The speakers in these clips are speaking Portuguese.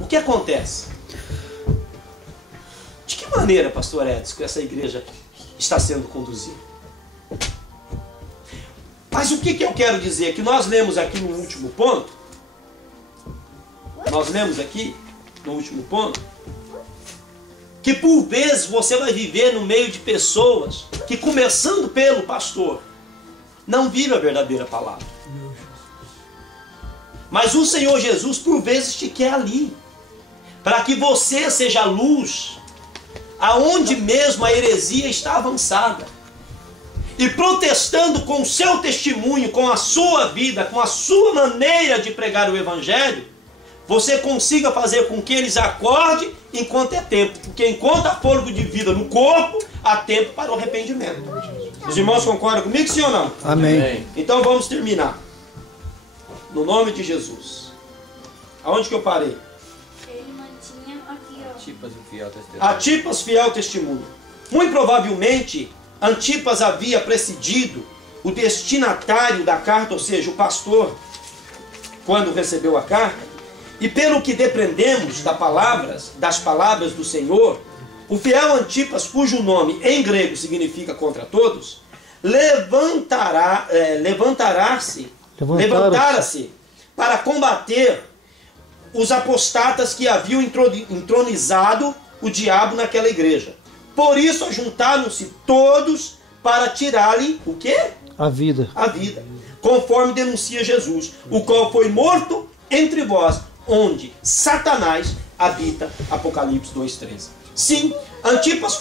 O que acontece? De que maneira, pastor Edson, que essa igreja está sendo conduzida? Mas o que eu quero dizer? Que nós lemos aqui no último ponto, que por vezes você vai viver no meio de pessoas que, começando pelo pastor, não vive a verdadeira palavra. Mas o Senhor Jesus por vezes te quer ali, para que você seja luz, aonde mesmo a heresia está avançada. E protestando com o seu testemunho, com a sua vida, com a sua maneira de pregar o Evangelho, você consiga fazer com que eles acordem enquanto é tempo. Porque enquanto há fôlego de vida no corpo, há tempo para o arrependimento. Os irmãos concordam comigo, sim ou não? Amém. Então vamos terminar. No nome de Jesus. Aonde que eu parei? Ele mantinha aqui, ó. Antipas, o fiel testemunho. Antipas, fiel testemunho. Muito provavelmente, Antipas havia precedido o destinatário da carta, ou seja, o pastor, quando recebeu a carta. E pelo que depreendemos das palavras do Senhor, o fiel Antipas, cujo nome em grego significa contra todos, levantara-se para combater os apostatas que haviam entronizado o diabo naquela igreja. Por isso ajuntaram-se todos para tirar-lhe o quê? A vida. A vida. Conforme denuncia Jesus, o qual foi morto entre vós, onde Satanás habita. Apocalipse 2,13. Sim, Antipas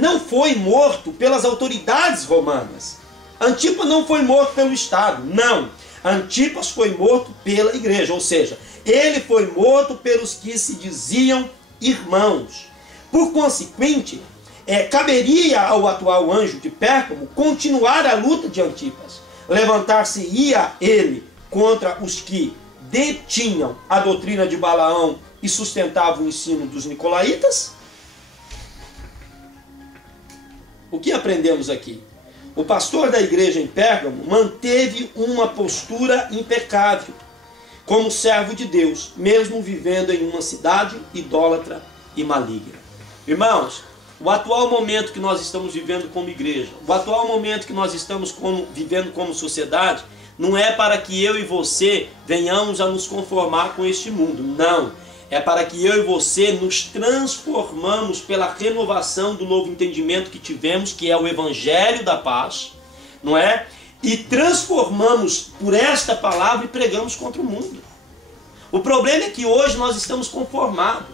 não foi morto pelas autoridades romanas. Antipas não foi morto pelo Estado, não. Antipas foi morto pela igreja, ou seja, ele foi morto pelos que se diziam irmãos. Por consequente, caberia ao atual anjo de Pérgamo continuar a luta de Antipas. Levantar-se-ia ele contra os que detinham a doutrina de Balaão e sustentavam o ensino dos nicolaítas? O que aprendemos aqui? O pastor da igreja em Pérgamo manteve uma postura impecável, como servo de Deus, mesmo vivendo em uma cidade idólatra e maligna. Irmãos, o atual momento que nós estamos vivendo como igreja, o atual momento que nós estamos vivendo como sociedade, não é para que eu e você venhamos a nos conformar com este mundo, não. É para que eu e você nos transformamos pela renovação do novo entendimento que tivemos, que é o Evangelho da Paz, não é? E transformamos por esta palavra e pregamos contra o mundo. O problema é que hoje nós estamos conformados.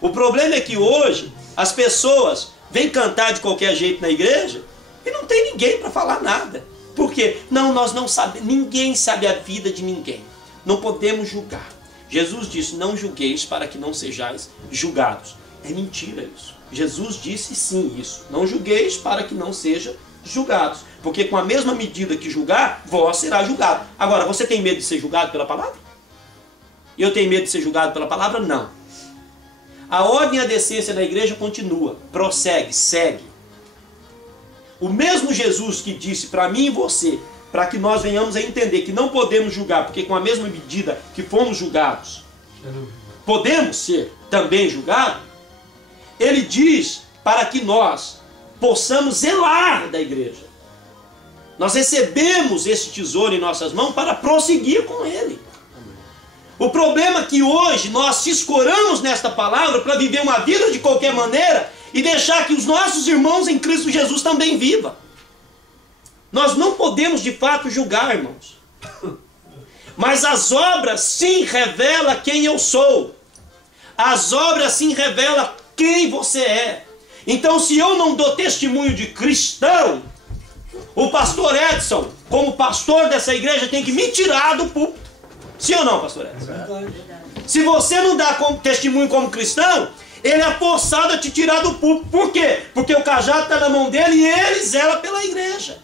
O problema é que hoje as pessoas vêm cantar de qualquer jeito na igreja e não tem ninguém para falar nada. Por quê? Não, nós não sabemos, ninguém sabe a vida de ninguém. Não podemos julgar. Jesus disse, não julgueis para que não sejais julgados. É mentira isso. Jesus disse sim isso. Não julgueis para que não sejam julgados. Porque com a mesma medida que julgar, vós será julgado. Agora, você tem medo de ser julgado pela palavra? Eu tenho medo de ser julgado pela palavra? Não. A ordem e a decência da igreja continua, prossegue, segue. O mesmo Jesus que disse para mim e você, para que nós venhamos a entender que não podemos julgar, porque com a mesma medida que fomos julgados, podemos ser também julgados, ele diz para que nós possamos zelar da igreja. Nós recebemos esse tesouro em nossas mãos para prosseguir com ele. O problema é que hoje nós se escoramos nesta palavra para viver uma vida de qualquer maneira e deixar que os nossos irmãos em Cristo Jesus também vivam. Nós não podemos de fato julgar, irmãos. Mas as obras sim revelam quem eu sou. As obras sim revelam quem você é. Então, se eu não dou testemunho de cristão, o pastor Edson, como pastor dessa igreja, tem que me tirar do púlpito. Sim ou não, pastor Edson? Se você não dá testemunho como cristão, ele é forçado a te tirar do púlpito. Por quê? Porque o cajado está na mão dele e ele zela pela igreja.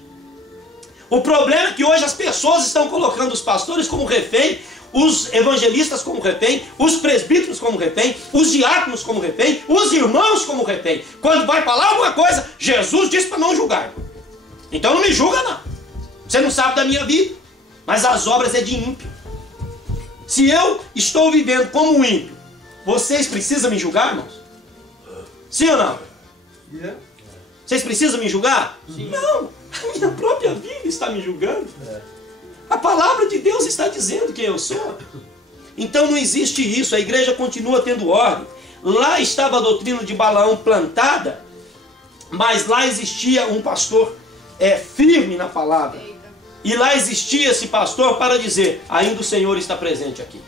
O problema é que hoje as pessoas estão colocando os pastores como refém, os evangelistas como refém, os presbíteros como refém, os diáconos como refém, os irmãos como refém. Quando vai falar alguma coisa, Jesus disse para não julgar. Então não me julga não. Você não sabe da minha vida, mas as obras é de ímpio. Se eu estou vivendo como um ímpio, Vocês precisam me julgar, irmãos? Sim ou não? Vocês precisam me julgar? Sim. Não, a minha própria vida está me julgando. A palavra de Deus está dizendo quem eu sou. Então não existe isso, a igreja continua tendo ordem. Lá estava a doutrina de Balaão plantada, mas lá existia um pastor firme na palavra. E lá existia esse pastor para dizer, ainda o Senhor está presente aqui.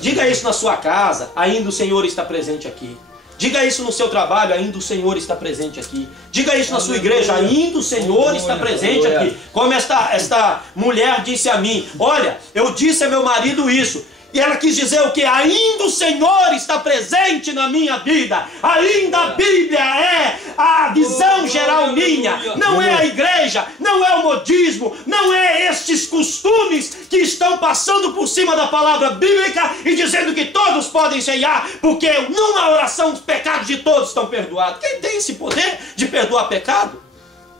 Diga isso na sua casa, ainda o Senhor está presente aqui. Diga isso no seu trabalho, ainda o Senhor está presente aqui. Diga isso na sua igreja, ainda o Senhor está presente aqui. Como esta mulher disse a mim, olha, eu disse a meu marido isso. E ela quis dizer o que? Ainda o Senhor está presente na minha vida. Ainda a Bíblia é a visão geral minha. Não é a igreja, não é o modismo, não é estes costumes que estão passando por cima da palavra bíblica e dizendo que todos podem ceiar, porque numa oração os pecados de todos estão perdoados. Quem tem esse poder de perdoar pecado?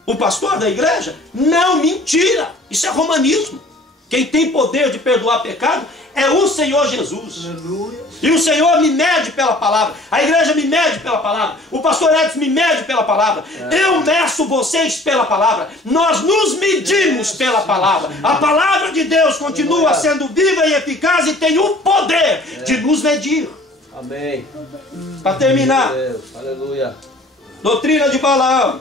O pastor da igreja? Não, mentira. Isso é romanismo. Quem tem poder de perdoar pecado é o Senhor Jesus. Aleluia. E o Senhor me mede pela palavra. A igreja me mede pela palavra. O pastor Edson me mede pela palavra. Eu meço vocês pela palavra. Nós nos medimos pela palavra. A palavra de Deus continua sendo viva e eficaz e tem o poder de nos medir. Amém. Para terminar. Aleluia. Doutrina de Balaão.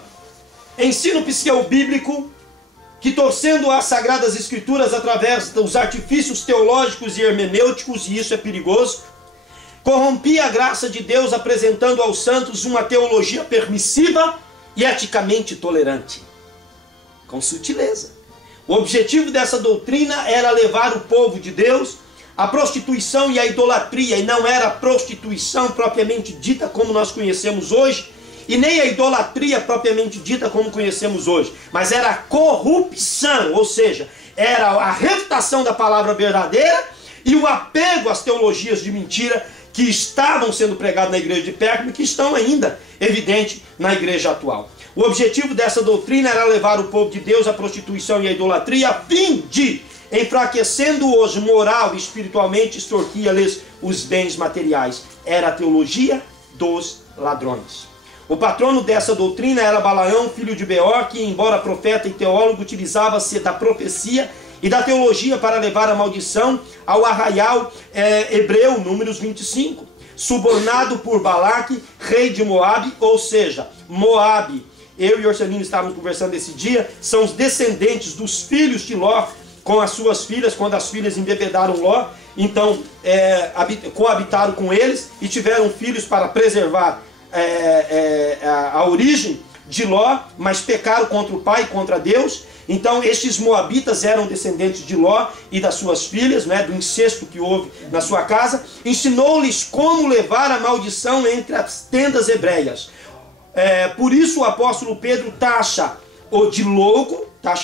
Ensino pseudo-bíblico que, torcendo as Sagradas Escrituras através dos artifícios teológicos e hermenêuticos, e isso é perigoso, corrompia a graça de Deus apresentando aos santos uma teologia permissiva e eticamente tolerante. Com sutileza. O objetivo dessa doutrina era levar o povo de Deus à prostituição e à idolatria, e não era a prostituição propriamente dita como nós conhecemos hoje, e nem a idolatria propriamente dita como conhecemos hoje, mas era a corrupção, ou seja, era a refutação da palavra verdadeira e o apego às teologias de mentira que estavam sendo pregadas na igreja de Pérgamo e que estão ainda evidentes na igreja atual. O objetivo dessa doutrina era levar o povo de Deus à prostituição e à idolatria, a fim de, enfraquecendo-os moral e espiritualmente, extorquia-lhes os bens materiais. Era a teologia dos ladrões. O patrono dessa doutrina era Balaão, filho de Beor, que, embora profeta e teólogo, utilizava-se da profecia e da teologia para levar a maldição ao arraial hebreu, Números 25. Subornado por Balaque, rei de Moabe, ou seja, Moabe, eu e Orcelino estávamos conversando esse dia, são os descendentes dos filhos de Ló com as suas filhas, quando as filhas embebedaram Ló, então coabitaram com eles e tiveram filhos para preservar a origem de Ló, mas pecaram contra o pai e contra Deus. Então estes moabitas eram descendentes de Ló e das suas filhas, né, do incesto que houve na sua casa. Ensinou-lhes como levar a maldição entre as tendas hebreias. Por isso o apóstolo Pedro taxa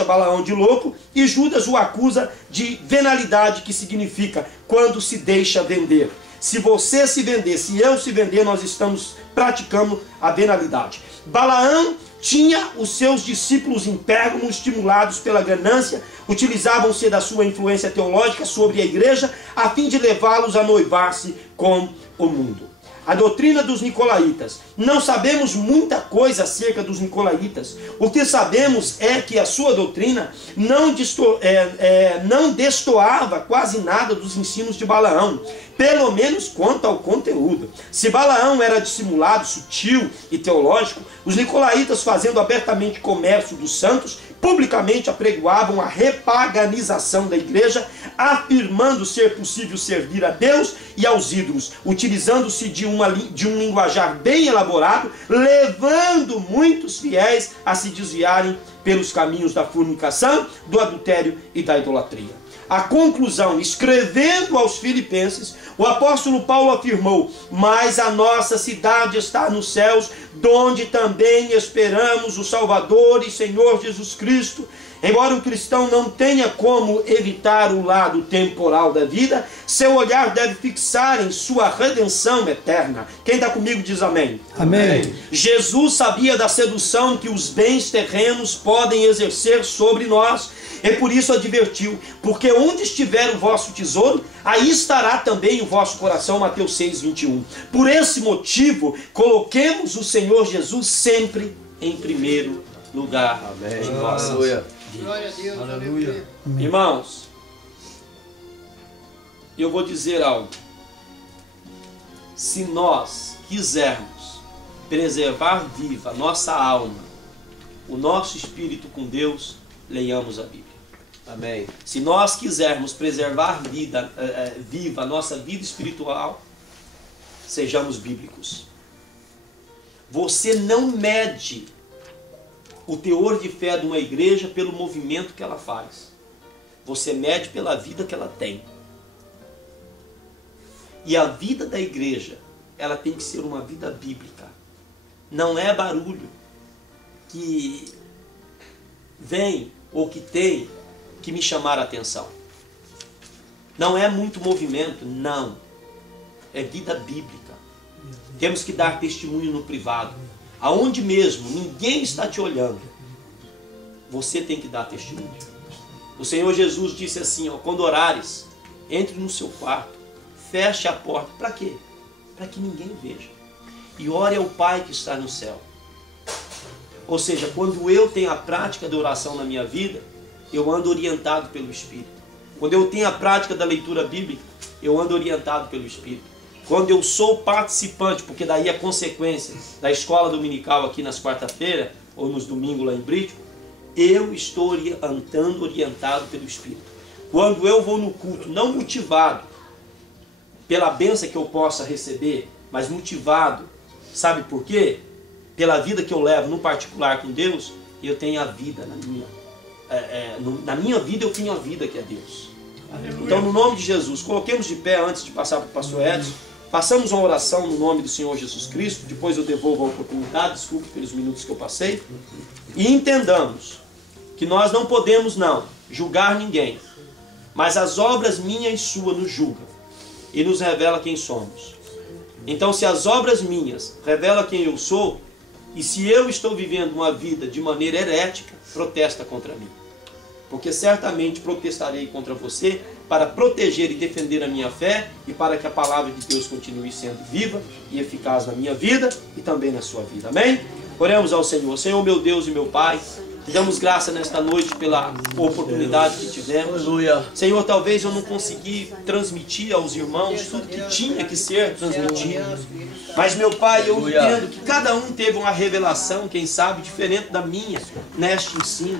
Balaão de louco, e Judas o acusa de venalidade, que significa quando se deixa vender. Se você se vender, se eu se vender, nós estamos praticando a venalidade. Balaão tinha os seus discípulos em Pérgamo, estimulados pela ganância, utilizavam-se da sua influência teológica sobre a igreja, a fim de levá-los a noivar-se com o mundo. A doutrina dos nicolaítas. Não sabemos muita coisa acerca dos nicolaítas. O que sabemos é que a sua doutrina não destoava quase nada dos ensinos de Balaão, pelo menos quanto ao conteúdo. Se Balaão era dissimulado, sutil e teológico, os nicolaítas, fazendo abertamente comércio dos santos, publicamente apregoavam a repaganização da igreja, afirmando ser possível servir a Deus e aos ídolos, utilizando-se de um linguajar bem elaborado, levando muitos fiéis a se desviarem pelos caminhos da fornicação, do adultério e da idolatria. A conclusão, escrevendo aos Filipenses, o apóstolo Paulo afirmou: mas a nossa cidade está nos céus, donde também esperamos o Salvador e Senhor Jesus Cristo. Embora o cristão não tenha como evitar o lado temporal da vida, seu olhar deve fixar em sua redenção eterna. Quem está comigo diz amém. Amém. Jesus sabia da sedução que os bens terrenos podem exercer sobre nós, E por isso advertiu, porque onde estiver o vosso tesouro, aí estará também o vosso coração. Mateus 6:21. Por esse motivo, coloquemos o Senhor Jesus sempre em primeiro lugar. Amém. Em nossas Aleluia. vidas. Glória a Deus. Aleluia. Irmãos, eu vou dizer algo. Se nós quisermos preservar viva a nossa alma, o nosso espírito com Deus, leiamos a Bíblia. Amém. Se nós quisermos preservar viva a nossa vida espiritual, sejamos bíblicos. Você não mede o teor de fé de uma igreja pelo movimento que ela faz. Você mede pela vida que ela tem. E a vida da igreja, ela tem que ser uma vida bíblica. Não é barulho que vem ou que tem que me chamar a atenção. Não é muito movimento, não. É vida bíblica. Temos que dar testemunho no privado. Aonde mesmo ninguém está te olhando, você tem que dar testemunho. O Senhor Jesus disse assim, ó, quando orares, entre no seu quarto, feche a porta. Para quê? Para que ninguém veja. E ore ao Pai que está no céu. Ou seja, quando eu tenho a prática da oração na minha vida, eu ando orientado pelo Espírito. Quando eu tenho a prática da leitura bíblica, eu ando orientado pelo Espírito. Quando eu sou participante, porque daí a consequência da escola dominical aqui nas quarta-feiras, ou nos domingos lá em Brito, eu estou andando orientado pelo Espírito. Quando eu vou no culto, não motivado pela bênção que eu possa receber, mas motivado, sabe por quê? Pela vida que eu levo no particular com Deus, eu tenho a vida na minha vida eu tenho a vida que é Deus. Aleluia. Então, no nome de Jesus, coloquemos de pé antes de passar para o pastor Edson, façamos uma oração no nome do Senhor Jesus Cristo, depois eu devolvo a oportunidade, desculpe pelos minutos que eu passei, e entendamos que nós não podemos julgar ninguém, mas as obras minhas e suas nos julgam e nos revela quem somos. Então, se as obras minhas revelam quem eu sou, e se eu estou vivendo uma vida de maneira herética, protesta contra mim. Porque certamente protestarei contra você para proteger e defender a minha fé e para que a palavra de Deus continue sendo viva e eficaz na minha vida e também na sua vida. Amém? Oremos ao Senhor. Senhor, meu Deus e meu Pai, te damos graça nesta noite pela oportunidade que tivemos. Aleluia. Senhor, talvez eu não consegui transmitir aos irmãos tudo que tinha que ser transmitido. Mas, meu Pai, eu entendo que cada um teve uma revelação, quem sabe, diferente da minha, neste ensino.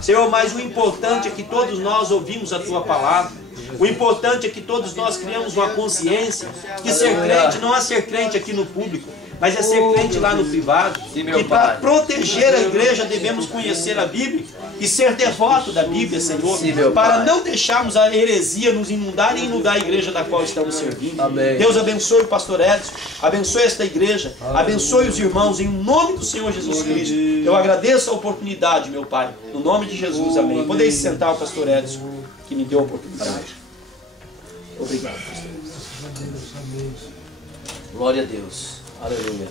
Senhor, mas o importante é que todos nós ouvimos a Tua palavra. O importante é que todos nós criamos uma consciência que ser crente não é ser crente aqui no público, mas é ser crente lá no privado. E para proteger a igreja devemos conhecer a Bíblia e ser devoto da Bíblia, Senhor, para não deixarmos a heresia nos inundar e inundar a igreja da qual estamos servindo. Amém. Deus abençoe o pastor Edson, abençoe esta igreja, abençoe os irmãos, em nome do Senhor Jesus Cristo. Eu agradeço a oportunidade, meu Pai, no nome de Jesus, amém. Podeis sentar o pastor Edson, que me deu a oportunidade. Obrigado, pastor. Glória a Deus. Aleluia.